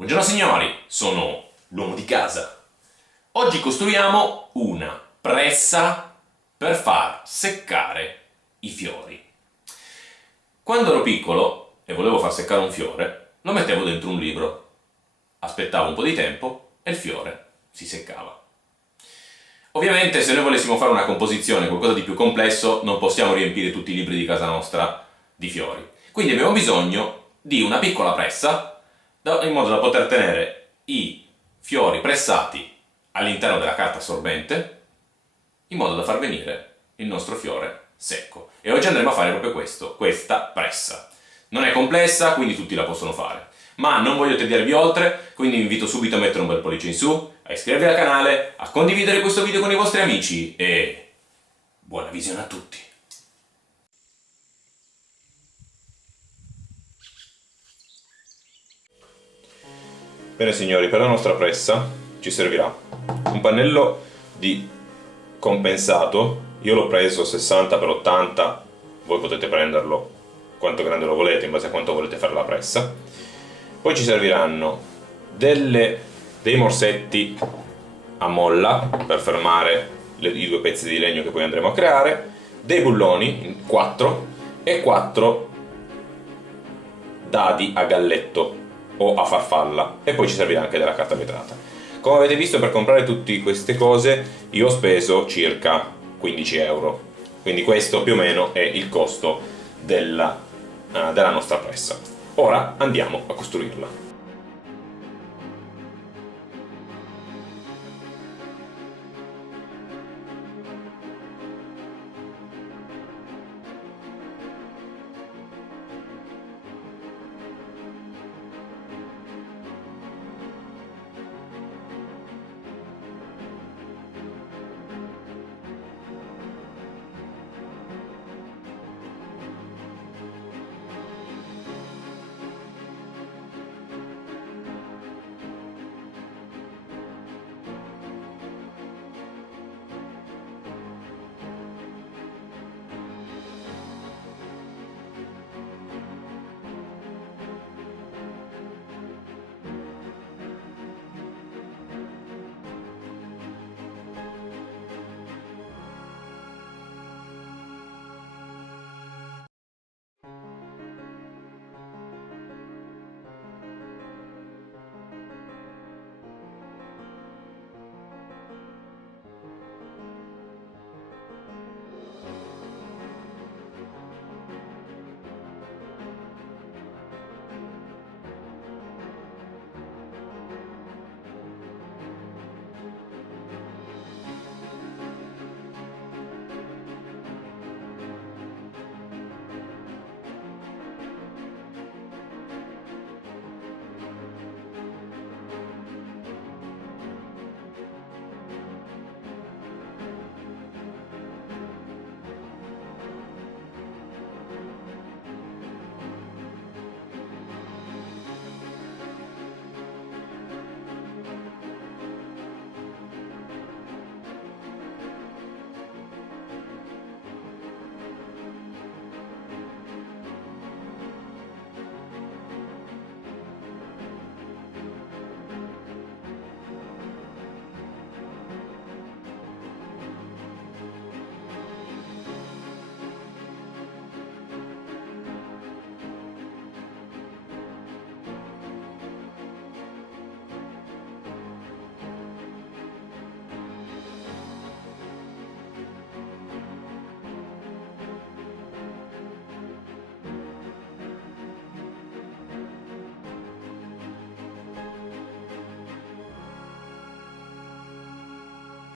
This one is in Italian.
Buongiorno signori, sono l'uomo di casa. Oggi costruiamo una pressa per far seccare i fiori. Quando ero piccolo e volevo far seccare un fiore, lo mettevo dentro un libro, aspettavo un po' di tempo e il fiore si seccava. Ovviamente se noi volessimo fare una composizione, qualcosa di più complesso, non possiamo riempire tutti i libri di casa nostra di fiori. Quindi abbiamo bisogno di una piccola pressa in modo da poter tenere i fiori pressati all'interno della carta assorbente in modo da far venire il nostro fiore secco. E oggi andremo a fare proprio questo, questa pressa. Non è complessa, quindi tutti la possono fare. Ma non voglio tediarvi oltre, quindi vi invito subito a mettere un bel pollice in su, a iscrivervi al canale, a condividere questo video con i vostri amici e buona visione a tutti! Bene signori, per la nostra pressa ci servirà un pannello di compensato, io l'ho preso 60x80, voi potete prenderlo quanto grande lo volete in base a quanto volete fare la pressa. Poi ci serviranno dei morsetti a molla per fermare i due pezzi di legno che poi andremo a creare, dei bulloni in 4 e 4 dadi a galletto o a farfalla, e poi ci servirà anche della carta vetrata. Come avete visto, per comprare tutte queste cose io ho speso circa 15 euro, quindi questo più o meno è il costo della nostra pressa. Ora andiamo a costruirla.